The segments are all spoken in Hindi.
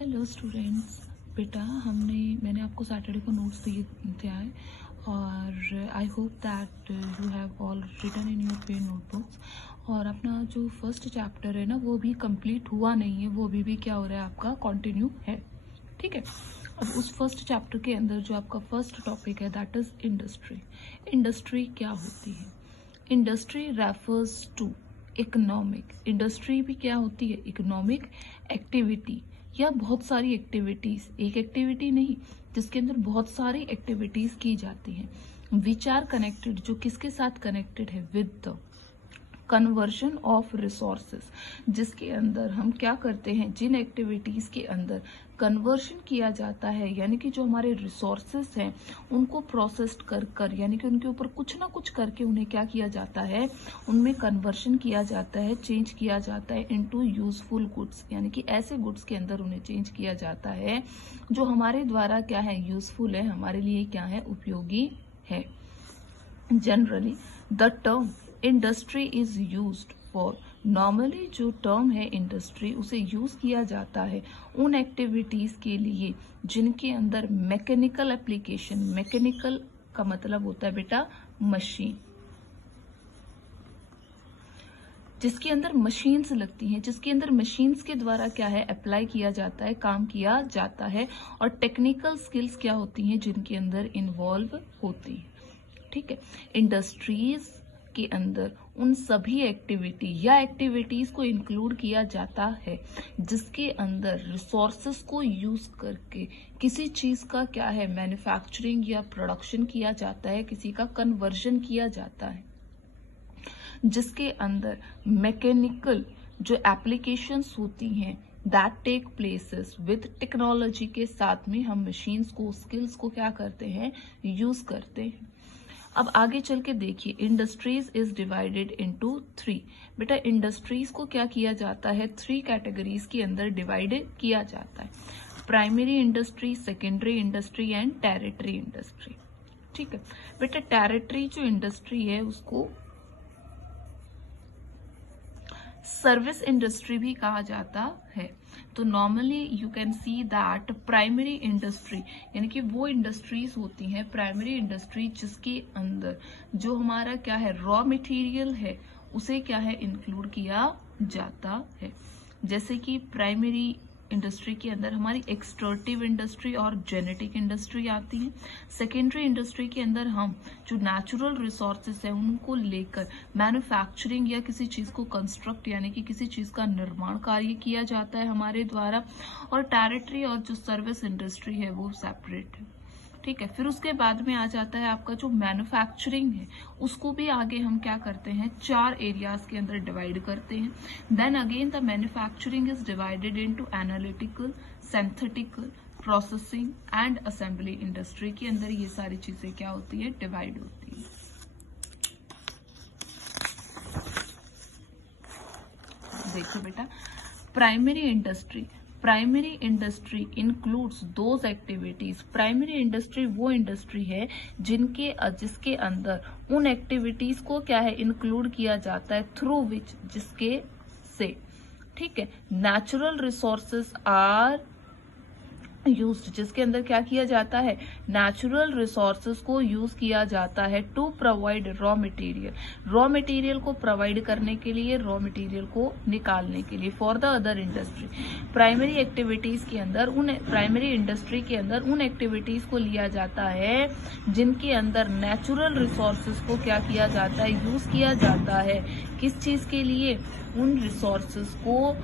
Hello students. बेटा मैंने आपको सैटरडे को नोट्स दिया है और I hope that you have all written in your pen notebooks. और अपना जो फर्स्ट चैप्टर है ना वो भी कंप्लीट हुआ नहीं है, वो अभी भी क्या हो रहा है आपका कंटिन्यू है। ठीक है, अब उस फर्स्ट चैप्टर के अंदर जो आपका फर्स्ट टॉपिक है दैट इज इंडस्ट्री। इंडस्ट्री क्या होती है? Industry refers to economic. Industry भी क्या होती है? इकोनॉमिक एक्टिविटी या बहुत सारी एक्टिविटीज, एक एक्टिविटी नहीं जिसके अंदर बहुत सारी एक्टिविटीज की जाती हैं। विच आर कनेक्टेड, जो किसके साथ कनेक्टेड है? With the conversion of resources, जिसके अंदर हम क्या करते हैं, जिन एक्टिविटीज के अंदर कन्वर्जन किया जाता है, यानी कि जो हमारे रिसोर्सेस हैं उनको प्रोसेस्ड कर यानी कि उनके ऊपर कुछ ना कुछ करके उन्हें क्या किया जाता है, उनमें कन्वर्जन किया जाता है, चेंज किया जाता है इनटू यूजफुल गुड्स, यानी कि ऐसे गुड्स के अंदर उन्हें चेंज किया जाता है जो हमारे द्वारा क्या है, यूजफुल है, हमारे लिए क्या है, उपयोगी है। Generally the term industry is used for, normally जो टर्म है इंडस्ट्री उसे यूज किया जाता है उन एक्टिविटीज के लिए जिनके अंदर मैकेनिकल एप्लीकेशन, मैकेनिकल का मतलब होता है बेटा मशीन, जिसके अंदर मशीन्स लगती हैं, जिसके अंदर मशीन्स के द्वारा क्या है, अप्लाई किया जाता है, काम किया जाता है, और टेक्निकल स्किल्स क्या होती हैं जिनके अंदर इन्वॉल्व होती है। ठीक है, इंडस्ट्रीज के अंदर उन सभी एक्टिविटी या एक्टिविटीज को इंक्लूड किया जाता है जिसके अंदर रिसोर्सेस को यूज करके किसी चीज का क्या है, मैन्युफैक्चरिंग या प्रोडक्शन किया जाता है, किसी का कन्वर्जन किया जाता है, जिसके अंदर मैकेनिकल जो एप्लीकेशंस होती हैं that take places with technology के साथ में हम मशीन्स को, स्किल्स को क्या करते हैं, यूज करते हैं। अब आगे चल के देखिए, इंडस्ट्रीज इज डिवाइडेड इनटू 3। बेटा इंडस्ट्रीज को क्या किया जाता है, 3 कैटेगरीज के अंदर डिवाइड किया जाता है। Primary industry, secondary industry and territory industry. ठीक है बेटा, टेरिटरी जो इंडस्ट्री है उसको सर्विस इंडस्ट्री भी कहा जाता है। तो normally you can see that primary industry यानी कि वो इंडस्ट्रीज होती हैं, प्राइमरी इंडस्ट्री जिसके अंदर जो हमारा क्या है, रॉ मटेरियल है उसे क्या है, इंक्लूड किया जाता है। जैसे कि प्राइमरी इंडस्ट्री के अंदर हमारी एक्सट्रैक्टिव इंडस्ट्री और जेनेटिक इंडस्ट्री आती है। सेकेंडरी इंडस्ट्री के अंदर हम जो नेचुरल रिसोर्सेस है उनको लेकर मैन्युफैक्चरिंग या किसी चीज को कंस्ट्रक्ट यानी कि किसी चीज का निर्माण कार्य किया जाता है हमारे द्वारा। और टेरिटरी और जो सर्विस इंडस्ट्री है वो सेपरेट है। ठीक है, फिर उसके बाद में आ जाता है आपका जो मैन्युफैक्चरिंग है, उसको भी आगे हम क्या करते हैं, 4 एरियाज के अंदर डिवाइड करते हैं। Then again the manufacturing is divided into analytical, synthetical, processing and assembly industry के अंदर ये सारी चीजें क्या होती है, डिवाइड होती है। देखो बेटा, primary industry includes those activities. Primary industry वो इंडस्ट्री है जिसके अंदर उन एक्टिविटीज को क्या है, इंक्लूड किया जाता है थ्रू विच, जिसके से, ठीक है, नेचुरल रिसोर्सेस आर यूज्ड, जिसके अंदर क्या किया जाता है, नेचुरल रिसोर्सेस को यूज किया जाता है to provide raw material, raw material को प्रोवाइड करने के लिए, रॉ मटेरियल को निकालने के लिए for the other industry. Primary activities के अंदर प्राइमरी इंडस्ट्री के अंदर उन एक्टिविटीज को लिया जाता है जिनके अंदर नेचुरल रिसोर्सेस को क्या किया जाता है, यूज किया जाता है। किस चीज के लिए? उन रिसोर्सेस को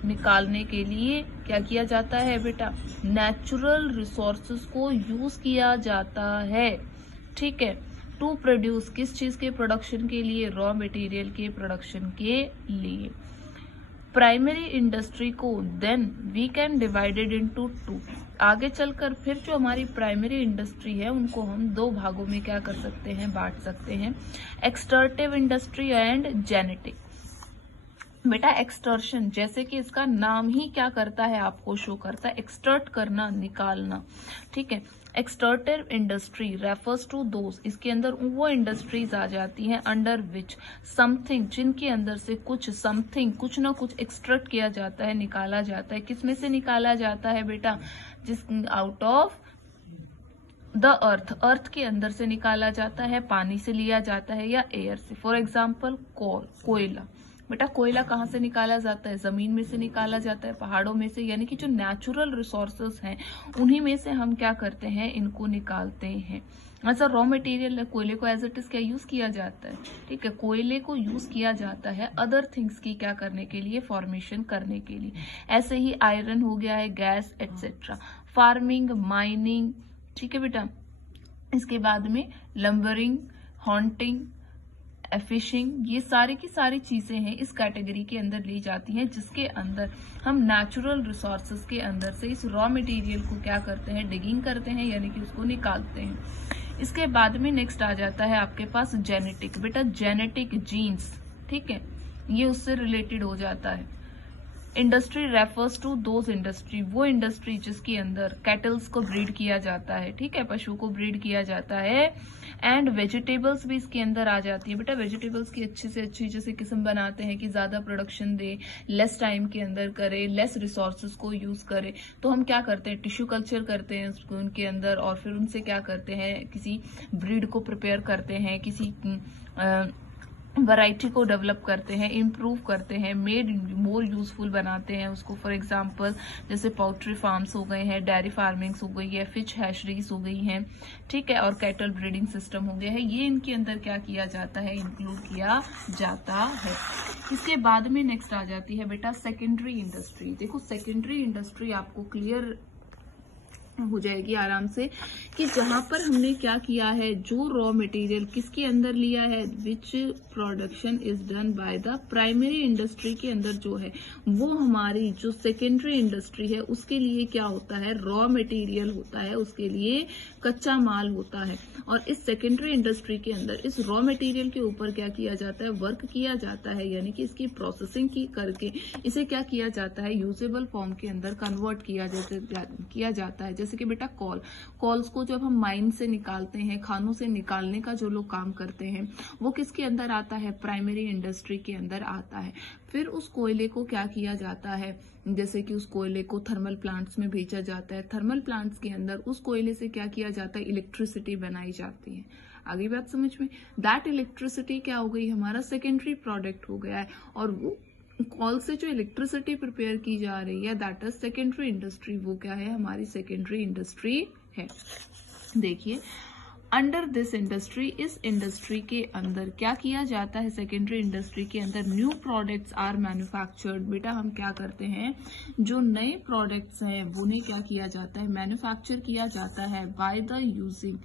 निकालने के लिए क्या किया जाता है बेटा, नेचुरल रिसोर्सेस को यूज किया जाता है। ठीक है, टू प्रोड्यूस, किस चीज के प्रोडक्शन के लिए, रॉ मटेरियल के प्रोडक्शन के लिए। प्राइमरी इंडस्ट्री को then we can divided into 2। आगे चलकर फिर जो हमारी प्राइमरी इंडस्ट्री है उनको हम 2 भागों में क्या कर सकते हैं, बांट सकते हैं, एक्सट्रैक्टिव इंडस्ट्री एंड जेनेटिक। बेटा एक्सटर्शन, जैसे कि इसका नाम ही क्या करता है, आपको शो करता है, एक्सटर्ट करना, निकालना, ठीक है। एक्सटर्टिव इंडस्ट्री रेफर्स टू दोज, इसके अंदर वो इंडस्ट्रीज आ जाती हैं अंडर विच समथिंग, जिनके अंदर से कुछ समथिंग, कुछ ना कुछ एक्सट्रैक्ट किया जाता है, निकाला जाता है। किसमें से निकाला जाता है बेटा, जिस आउट ऑफ द अर्थ के अंदर से निकाला जाता है, पानी से लिया जाता है या एयर से। फॉर एग्जाम्पल कोयला, बेटा कोयला कहाँ से निकाला जाता है, जमीन में से निकाला जाता है, पहाड़ों में से, यानी कि जो नेचुरल रिसोर्सेज हैं उन्हीं में से हम क्या करते हैं, इनको निकालते हैं। एज अ रॉ मटेरियल है, कोयले को एज इट इज क्या यूज किया जाता है, ठीक है, कोयले को यूज किया जाता है अदर थिंग्स की क्या करने के लिए, फॉर्मेशन करने के लिए। ऐसे ही आयरन हो गया है, गैस एटसेट्रा, फार्मिंग, माइनिंग, ठीक है बेटा। इसके बाद में लंबरिंग, हॉन्टिंग, फिशिंग, ये सारी की सारी चीजें हैं इस कैटेगरी के अंदर ली जाती हैं, जिसके अंदर हम नेचुरल रिसोर्सेज के अंदर से इस रॉ मटेरियल को क्या करते हैं, डिगिंग करते हैं, यानी कि उसको निकालते हैं। इसके बाद में नेक्स्ट आ जाता है आपके पास जेनेटिक, बेटा जेनेटिक, जीन्स, ठीक है, ये उससे रिलेटेड हो जाता है। Industry refers to those industry, वो इंडस्ट्री जिसके अंदर कैटल्स को ब्रीड किया जाता है, ठीक है, पशु को ब्रीड किया जाता है। एंड वेजिटेबल्स भी इसके अंदर आ जाती है। बेटा वेजिटेबल्स की अच्छी से अच्छी जैसे किस्म बनाते हैं कि ज्यादा प्रोडक्शन दे, लेस टाइम के अंदर करे, लेस रिसोर्सेज को यूज करे, तो हम क्या करते हैं, टिश्यू कल्चर करते हैं उनके अंदर, और फिर उनसे क्या करते हैं, किसी ब्रीड को प्रिपेयर करते हैं, किसी वैरायटी को डेवलप करते हैं, इम्प्रूव करते हैं, मेड मोर यूजफुल बनाते हैं उसको। फॉर एग्जांपल जैसे पोल्ट्री फार्म्स हो गए हैं, डेयरी फार्मिंग्स हो गई है, फिश हैचरीज हो गई हैं, ठीक है, और कैटल ब्रीडिंग सिस्टम हो गया है, ये इनके अंदर क्या किया जाता है, इंक्लूड किया जाता है। इसके बाद में नेक्स्ट आ जाती है बेटा सेकेंडरी इंडस्ट्री। देखो सेकेंडरी इंडस्ट्री आपको क्लियर हो जाएगी आराम से कि जहां पर हमने क्या किया है, जो रॉ मटेरियल किसके अंदर लिया है, which production is done by the primary industry के अंदर जो है, वो हमारी जो सेकेंडरी इंडस्ट्री है उसके लिए क्या होता है, रॉ मटेरियल होता है, उसके लिए कच्चा माल होता है। और इस सेकेंडरी इंडस्ट्री के अंदर इस रॉ मटेरियल के ऊपर क्या किया जाता है, वर्क किया जाता है, यानी कि इसकी प्रोसेसिंग की करके इसे क्या किया जाता है, यूजेबल फॉर्म के अंदर कन्वर्ट किया जाता है। जैसे कि बेटा कॉल्स को जब हम माइन से निकालते हैं, खानों से निकालने का जो लोग काम करते हैं, वो किसके अंदर आता है, प्राइमरी इंडस्ट्री के अंदर आता है। फिर उस कोयले को क्या किया जाता है, जैसे कि उस कोयले को थर्मल प्लांट्स में भेजा जाता है, थर्मल प्लांट्स के अंदर उस कोयले से क्या किया जाता है, इलेक्ट्रिसिटी बनाई जाती है। आगे बात समझ में, दैट इलेक्ट्रिसिटी क्या हो गई, हमारा सेकेंडरी प्रोडक्ट हो गया है। और वो कॉल से जो इलेक्ट्रिसिटी प्रिपेयर की जा रही है, दैट इज सेकेंडरी इंडस्ट्री, वो क्या है, हमारी सेकेंडरी इंडस्ट्री है। देखिए अंडर दिस इंडस्ट्री, इस इंडस्ट्री के अंदर क्या किया जाता है, सेकेंडरी इंडस्ट्री के अंदर न्यू प्रोडक्ट्स आर मैन्युफैक्चर्ड। बेटा हम क्या करते हैं, जो नए प्रोडक्ट्स हैं उन्हें क्या किया जाता है, मैन्युफैक्चर किया जाता है बाय द यूजिंग,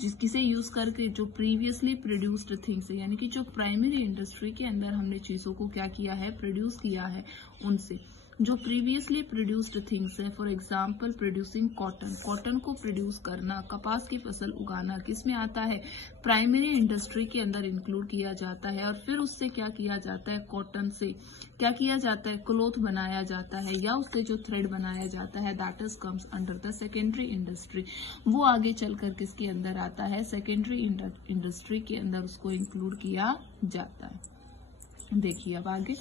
जिसे यूज करके जो प्रीवियसली प्रोड्यूस्ड थिंग्स है, यानी कि जो प्राइमरी इंडस्ट्री के अंदर हमने चीजों को क्या किया है, प्रोड्यूस किया है, उनसे जो प्रीवियसली प्रोड्यूस्ड थिंग्स है। For example producing cotton, cotton को प्रोड्यूस करना, कपास की फसल उगाना किस में आता है, प्राइमरी इंडस्ट्री के अंदर इंक्लूड किया जाता है। और फिर उससे क्या किया जाता है, कॉटन से क्या किया जाता है, क्लोथ बनाया जाता है, या उससे जो थ्रेड बनाया जाता है, that is comes under the secondary industry. वो आगे चलकर किसके अंदर आता है, सेकेंडरी इंडस्ट्री के अंदर उसको इंक्लूड किया जाता है। देखिए अब आगे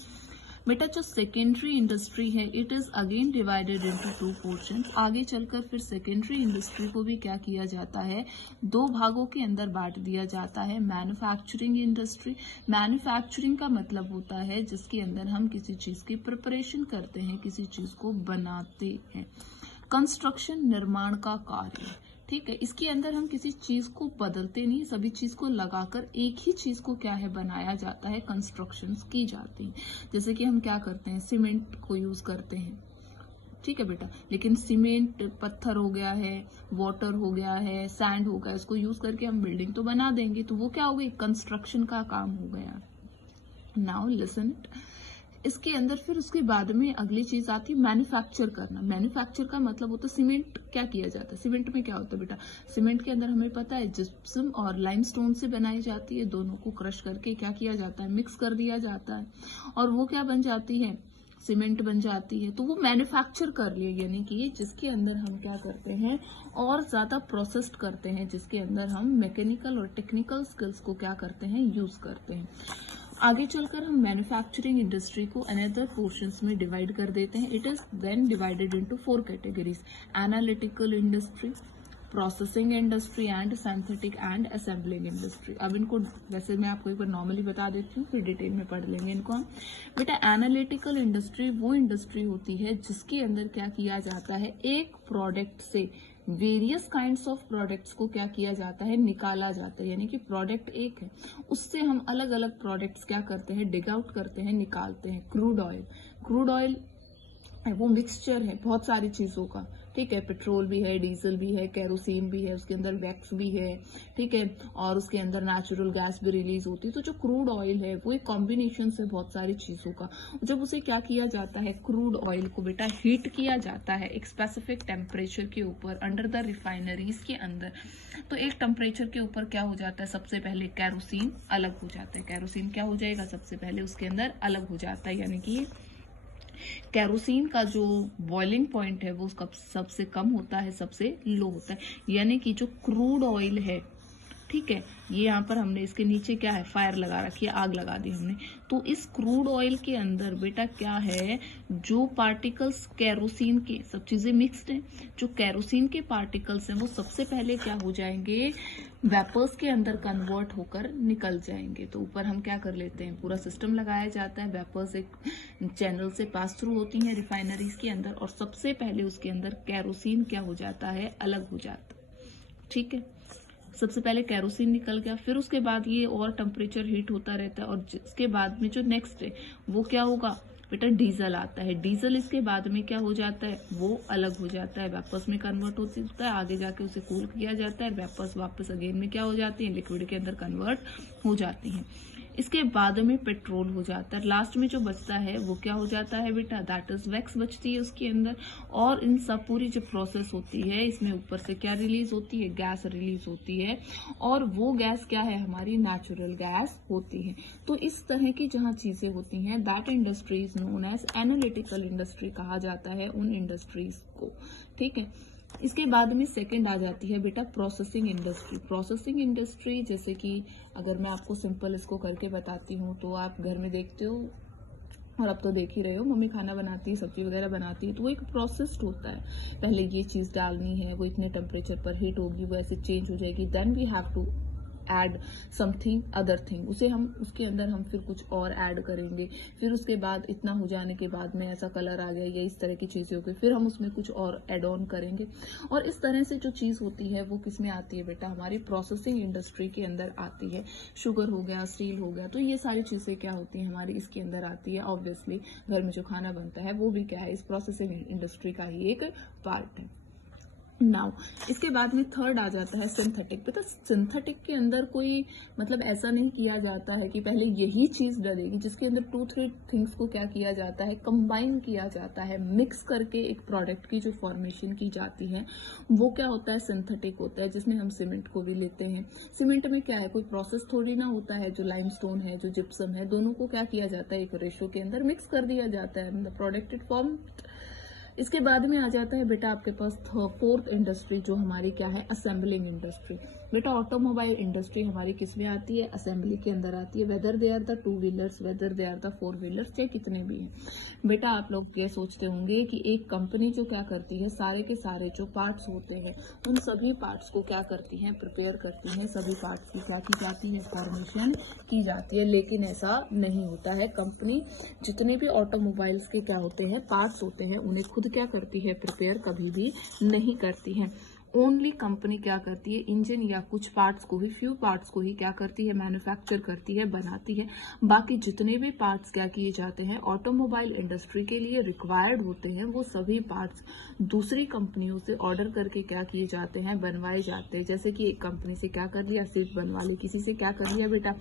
बेटा जो सेकेंडरी इंडस्ट्री है, it is again divided into 2 portions. आगे चलकर फिर सेकेंडरी इंडस्ट्री को भी क्या किया जाता है, 2 भागों के अंदर बांट दिया जाता है। मैन्युफैक्चरिंग इंडस्ट्री, मैन्युफैक्चरिंग का मतलब होता है जिसके अंदर हम किसी चीज की प्रिपरेशन करते हैं, किसी चीज को बनाते हैं। कंस्ट्रक्शन, निर्माण का कार्य, ठीक है, इसके अंदर हम किसी चीज को बदलते नहीं, सभी चीज को लगाकर एक ही चीज को क्या है, बनाया जाता है, कंस्ट्रक्शंस की जाती हैं। जैसे कि हम क्या करते हैं, सीमेंट को यूज करते हैं, ठीक है बेटा, लेकिन सीमेंट पत्थर हो गया है, वाटर हो गया है, सैंड हो गया, इसको यूज करके हम बिल्डिंग तो बना देंगे, तो वो क्या हो गई, कंस्ट्रक्शन का काम हो गया। नाउ लिसन, इसके अंदर फिर उसके बाद में अगली चीज आती है मैन्युफैक्चर करना। मैन्युफैक्चर का मतलब होता है सीमेंट क्या किया जाता है। सीमेंट में क्या होता है बेटा, सीमेंट के अंदर हमें पता है जिप्सम और लाइमस्टोन से बनाई जाती है। दोनों को क्रश करके क्या किया जाता है, मिक्स कर दिया जाता है और वो क्या बन जाती है, सीमेंट बन जाती है। तो वो मैन्युफैक्चर कर लिए, यानी कि जिसके अंदर हम क्या करते हैं और ज्यादा प्रोसेस्ड करते हैं, जिसके अंदर हम मैकेनिकल और टेक्निकल स्किल्स को क्या करते हैं, यूज करते हैं। आगे चलकर हम मैन्युफैक्चरिंग इंडस्ट्री को अनदर पोर्शंस में डिवाइड कर देते हैं। It is then divided into 4 categories, analytical industry, processing industry and synthetic and assembling industry. अब इनको वैसे मैं आपको एक बार नॉर्मली बता देती हूँ, फिर डिटेल में पढ़ लेंगे इनको हम। बेटा एनालिटिकल इंडस्ट्री वो इंडस्ट्री होती है जिसके अंदर क्या किया जाता है, एक प्रोडक्ट से वेरियस काइंड्स ऑफ प्रोडक्ट्स को क्या किया जाता है, निकाला जाता है। यानी कि प्रोडक्ट एक है, उससे हम अलग अलग प्रोडक्ट्स क्या करते हैं, डिग आउट करते हैं, निकालते हैं। क्रूड ऑयल वो मिक्सचर है बहुत सारी चीजों का, ठीक है। पेट्रोल भी है, डीजल भी है, केरोसिन भी है, उसके अंदर वैक्स भी है, ठीक है, और उसके अंदर नेचुरल गैस भी रिलीज होती है। तो जो क्रूड ऑयल है वो एक कॉम्बिनेशन से बहुत सारी चीजों का, जब उसे क्या किया जाता है, क्रूड ऑयल को बेटा हीट किया जाता है एक स्पेसिफिक टेम्परेचर के ऊपर अंडर द रिफाइनरीज के अंदर। तो एक टेम्परेचर के ऊपर क्या हो जाता है, सबसे पहले केरोसिन अलग हो जाता है। केरोसिन क्या हो जाएगा, सबसे पहले उसके अंदर अलग हो जाता है। यानी कि केरोसिन का जो बॉइलिंग पॉइंट है वो उसका सबसे कम होता है, सबसे लो होता है। यानी कि जो क्रूड ऑयल है, ठीक है, ये यहाँ पर हमने इसके नीचे क्या है, फायर लगा रखी है, आग लगा दी हमने। तो इस क्रूड ऑयल के अंदर बेटा क्या है, जो पार्टिकल्स केरोसिन के, सब चीजें मिक्स्ड हैं, जो केरोसिन के पार्टिकल्स हैं वो सबसे पहले क्या हो जाएंगे, वेपर्स के अंदर कन्वर्ट होकर निकल जाएंगे। तो ऊपर हम क्या कर लेते हैं, पूरा सिस्टम लगाया जाता है, वेपर्स एक चैनल से पास थ्रू होती हैं रिफाइनरीज के अंदर, और सबसे पहले उसके अंदर केरोसिन क्या हो जाता है, अलग हो जाता है, ठीक है। सबसे पहले केरोसिन निकल गया, फिर उसके बाद ये और टेम्परेचर हीट होता रहता है, और इसके बाद में जो नेक्स्ट है वो क्या होगा बेटा, डीजल आता है। डीजल इसके बाद में क्या हो जाता है, वो अलग हो जाता है, वेपर्स में कन्वर्ट होता है, आगे जाके उसे कूल किया जाता है, वेपर्स वापस अगेन में क्या हो जाती है, लिक्विड के अंदर कन्वर्ट हो जाती हैं। इसके बाद में पेट्रोल हो जाता है, लास्ट में जो बचता है वो क्या हो जाता है बेटा, दैट इज वैक्स बचती है उसके अंदर। और इन सब पूरी जो प्रोसेस होती है इसमें ऊपर से क्या रिलीज होती है, गैस रिलीज होती है, और वो गैस क्या है, हमारी नेचुरल गैस होती है। तो इस तरह की जहां चीजें होती हैं, that industry is known as analytical industry कहा जाता है उन इंडस्ट्रीज को, ठीक है। इसके बाद में सेकंड आ जाती है बेटा प्रोसेसिंग इंडस्ट्री। प्रोसेसिंग इंडस्ट्री जैसे कि अगर मैं आपको सिंपल इसको करके बताती हूँ, तो आप घर में देखते हो और अब तो देख ही रहे हो, मम्मी खाना बनाती है, सब्जी वगैरह बनाती है, तो वो एक प्रोसेस्ड होता है। पहले ये चीज डालनी है, वो इतने टेम्परेचर पर हीट होगी, वो ऐसे चेंज हो जाएगी, then we have to add something other thing, उसे हम उसके अंदर हम फिर कुछ और ऐड करेंगे, फिर उसके बाद इतना हो जाने के बाद में ऐसा कलर आ गया या इस तरह की चीजें हो गई, फिर हम उसमें कुछ और एड ऑन करेंगे। और इस तरह से जो चीज होती है वो किसमें आती है बेटा, हमारी प्रोसेसिंग इंडस्ट्री के अंदर आती है। शुगर हो गया, स्टील हो गया, तो ये सारी चीजें क्या होती है हमारी इसके अंदर आती है। ऑब्वियसली घर में जो खाना बनता है वो भी क्या है, इस प्रोसेसिंग इंडस्ट्री का ही एक पार्ट है। नाउ इसके बाद में थर्ड आ जाता है सिंथेटिक। पता सिंथेटिक के अंदर कोई मतलब ऐसा नहीं किया जाता है कि पहले यही चीज डलेगी, जिसके अंदर 2-3 थिंग्स को क्या किया जाता है, कंबाइन किया जाता है, मिक्स करके एक प्रोडक्ट की जो फॉर्मेशन की जाती है वो क्या होता है, सिंथेटिक होता है। जिसमें हम सीमेंट को भी लेते हैं। सीमेंट में क्या है, कोई प्रोसेस थोड़ी ना होता है, जो लाइमस्टोन है, जो जिप्सम है, दोनों को क्या किया जाता है, एक रेशो के अंदर मिक्स कर दिया जाता है, मतलब प्रोडक्टेड फॉर्म। इसके बाद में आ जाता है बेटा आपके पास फोर्थ इंडस्ट्री, जो हमारी क्या है, असेंबलिंग इंडस्ट्री। बेटा ऑटोमोबाइल इंडस्ट्री हमारी किसमें आती है, असेंबली के अंदर आती है, whether they are the 2 wheelers, whether they are the 4 wheelers, चाहे कितने भी हैं। बेटा आप लोग ये सोचते होंगे कि एक कंपनी जो क्या करती है, सारे के सारे जो पार्ट्स होते हैं उन सभी पार्ट्स को क्या करती है, प्रिपेयर करती है, सभी पार्ट्स की क्या की जाती है, फॉर्मेशन की जाती है। लेकिन ऐसा नहीं होता है। कंपनी जितने भी ऑटोमोबाइल्स के क्या होते हैं, पार्ट्स होते हैं, उन्हें खुद क्या करती है, प्रिपेयर कभी भी नहीं करती है। ओनली कंपनी क्या करती है, इंजन या कुछ पार्ट्स को ही, फ्यू पार्ट्स को ही क्या करती है, मैन्युफैक्चर करती है, बनाती है। बाकी जितने भी पार्ट्स क्या किए जाते हैं ऑटोमोबाइल इंडस्ट्री के लिए रिक्वायर्ड होते हैं, वो सभी पार्ट्स दूसरी कंपनियों से ऑर्डर करके क्या किए जाते हैं, बनवाए जाते हैं। जैसे कि एक कंपनी से क्या कर लिया, सीट बनवा ली, किसी से क्या कर लिया बेटा,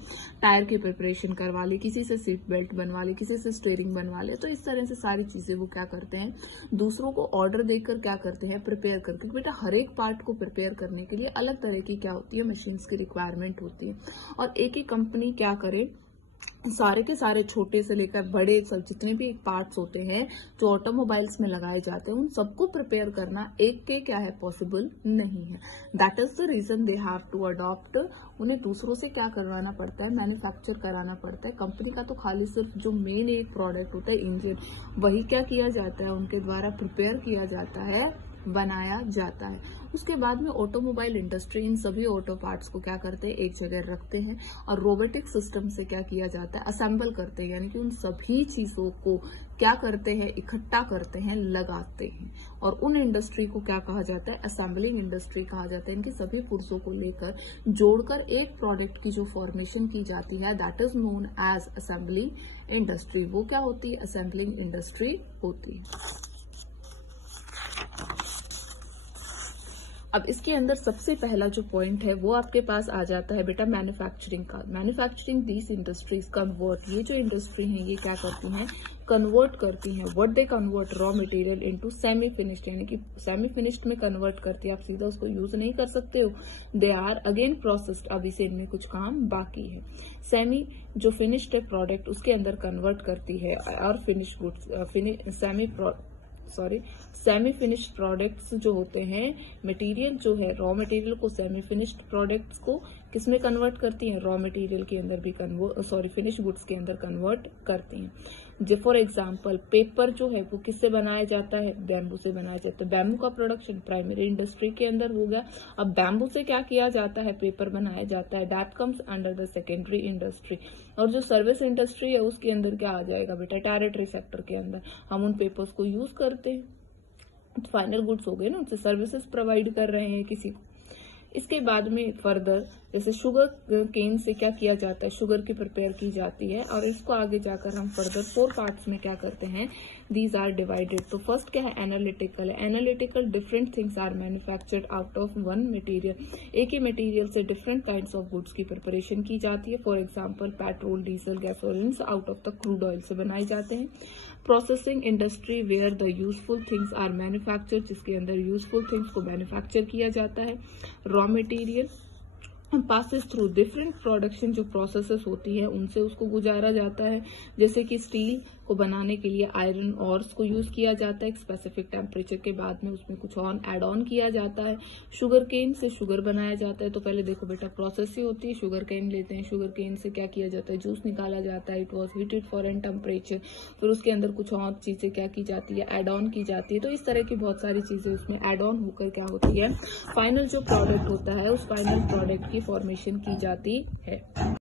टायर की प्रिपरेशन करवा ली, किसी से सीट बेल्ट बनवा ली, किसी से स्टीयरिंग बनवा ले। तो इस तरह से सारी चीजें वो क्या करते हैं, दूसरों को ऑर्डर देकर क्या करते हैं, प्रिपेयर करके। बेटा हर एक पार्ट को प्रिपेयर करने के लिए अलग तरह की क्या होती है, मशीन्स की रिक्वायरमेंट होती है। और एक ही कंपनी क्या करे, सारे के सारे छोटे से लेकर बड़े सब जितने भी पार्ट्स होते हैं जो ऑटोमोबाइल्स में लगाए जाते हैं, उन सबको प्रिपेयर करना एक के क्या है, पॉसिबल नहीं है। That is the reason they have to adopt, उन्हें दूसरों से क्या करवाना पड़ता है, मैन्युफैक्चर कराना पड़ता है। कंपनी का तो खाली सिर्फ जो मेन एक प्रोडक्ट होता है इंजन, वही क्या किया जाता है, उनके द्वारा प्रिपेयर किया जाता है, बनाया जाता है। उसके बाद में ऑटोमोबाइल इंडस्ट्री इन सभी ऑटो पार्ट्स को क्या करते हैं, एक जगह रखते हैं और रोबोटिक सिस्टम से क्या किया जाता है, असेंबल करते हैं। यानी कि उन सभी चीजों को क्या करते हैं, इकट्ठा करते हैं, लगाते हैं। और उन इंडस्ट्री को क्या कहा जाता है, असेंबलिंग इंडस्ट्री कहा जाता है। इनके सभी पुर्जों को लेकर जोड़कर एक प्रोडक्ट की जो फॉर्मेशन की जाती है, that is known as assembling industry. वो क्या होती है, असेंबलिंग इंडस्ट्री होती है। अब इसके अंदर सबसे पहला जो पॉइंट है वो आपके पास आ जाता है बेटा मैन्युफैक्चरिंग का। मैन्युफैक्चरिंग दीज इंडस्ट्रीज कन्वर्ट, ये जो इंडस्ट्री है ये क्या करती हैं, कन्वर्ट करती हैं। What they convert, raw material into semi finished, यानी कि सेमी फिनिश्ड में कन्वर्ट करती है। आप सीधा उसको यूज नहीं कर सकते हो। दे आर अगेन प्रोसेस्ड, अभी से इनमें कुछ काम बाकी है। सेमी जो फिनिश्ड है प्रोडक्ट उसके अंदर कन्वर्ट करती है और finish goods, semi finished products जो होते हैं, मटेरियल जो है रॉ मटेरियल को सेमी फिनिश्ड प्रोडक्ट्स को किसमें कन्वर्ट करती हैं, रॉ मटेरियल के अंदर भी फिनिश गुड्स के अंदर कन्वर्ट करती हैं। जो फॉर एग्जांपल पेपर जो है वो किससे बनाया जाता है, बैम्बू से बनाया जाता है। बैम्बू का प्रोडक्शन प्राइमरी इंडस्ट्री के अंदर हो गया। अब बैम्बू से क्या किया जाता है, पेपर बनाया जाता है। That comes under the secondary industry. और जो सर्विस इंडस्ट्री है उसके अंदर क्या आ जाएगा बेटा, टेरिटरी सेक्टर के अंदर हम उन पेपर्स को यूज करते हैं, फाइनल गुड्स हो गए ना, उनसे सर्विसेज प्रोवाइड कर रहे हैं किसी को। इसके बाद में फर्दर जैसे शुगर केन से क्या किया जाता है, शुगर की प्रिपेयर की जाती है। और इसको आगे जाकर हम फर्दर 4 पार्ट्स में क्या करते हैं, दीज आर डिवाइडेड। तो फर्स्ट क्या है, एनालिटिकल है। Analytical different things are manufactured out of one material. एक ही मटेरियल से डिफरेंट काइंड्स ऑफ गुड्स की प्रिपरेशन की जाती है। For example petrol, diesel, gasoline out of the crude oil से बनाए जाते हैं। Processing industry where the useful things are manufactured, जिसके अंदर यूजफुल थिंग्स को मैन्युफैक्चर किया जाता है। Raw material passes through different production, जो प्रोसेसेस होती है उनसे उसको गुजारा जाता है। जैसे कि स्टील को बनाने के लिए आयरन ऑर्स को यूज किया जाता है एक स्पेसिफिक टेम्परेचर के बाद में, उसमें कुछ और एड ऑन किया जाता है। शुगर केन से शुगर बनाया जाता है। तो पहले देखो बेटा प्रोसेस ही होती है, शुगर केन लेते हैं, शुगर केन से क्या किया जाता है, जूस निकाला जाता है। It was heated for an temperature, फिर उसके अंदर कुछ और चीजें क्या की जाती है, एड ऑन की जाती है। तो इस तरह की बहुत सारी चीजें उसमें एड ऑन होकर क्या होती है, फाइनल जो प्रोडक्ट होता है उस फाइनल प्रोडक्ट की फॉर्मेशन की जाती है।